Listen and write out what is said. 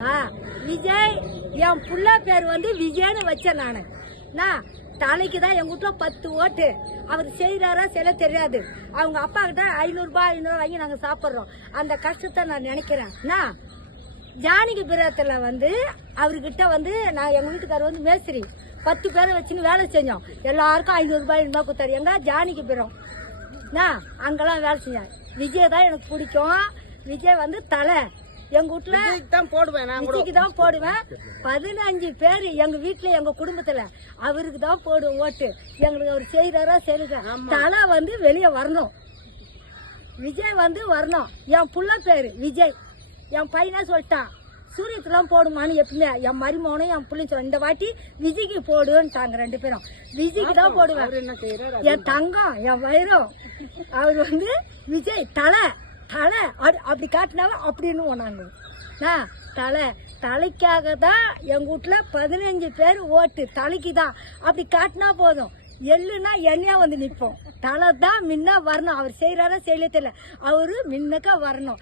விஜய் என் புள்ள பேர் வந்து விஜய்னு வச்சேன் நான் தலைக்கு தான் எங்க வீட்டுல 10 ஓட்டு. அவர் செய்யறாரா செய்ய தெரியாது. அவங்க அப்பா கிட்ட 500 வாங்கி நாங்க சாப்பிடுறோம். அந்த கஷ்டத்தை நான் நினைக்கிறேன். ஜானகி பிரியத்துல வந்து அவர்கிட்ட வந்து நான் எங்க வீட்டுக்காரர் வந்து மேஸ்திரி 10 பேரை வச்சுன்னு வேலை செஞ்சோம். எல்லாருக்கும் 500 இருந்தா கொடுத்தாரு. எங்க ஜானகி பிரம் அங்கெல்லாம் வேலை செஞ்சேன். விஜய் தான் எனக்கு பிடிக்கும். விஜய் வந்து தலை எங்க வீட்டுல விஜய்க்கு தான் போடுவேன். 15 பேர் எங்க வீட்டுல எங்க குடும்பத்துல அவருக்கு தான் போடுவோம் ஓட்டு. எங்களுக்கு அவர் செய்யறாரா செய்யுங்க. தலை வந்து வெளியே வரணும். விஜய் வந்து வரணும். என் புள்ள பேரு விஜய். என் பையனா சொல்லிட்டான் சூரியத்துலாம் போடுமான்னு எப்பவுமே என் மருமகனும் என் பிள்ளையும் சொல்ல இந்த வாட்டி விஜய்க்கு போடுன்ட்டாங்க. 2 பேரும் விஜய்க்கு தான் போடுவேன். என் தங்கம் என் வைரம் அவர் வந்து விஜய் தலை தலை அப்படி காட்டினாவ அப்படின்னு ஒன்னாங்க. தலைக்காக தான் எங்க வீட்டுல 15 பேர் ஓட்டு தலைக்கு தான். அப்படி காட்டினா போதும். எள்ளுனா எண்ணெயா வந்து நிற்போம். தலை தான் முன்ன வரணும். அவர் செய்யறாரா செய்யல தெரியல. அவரு முன்னக்கா வரணும்.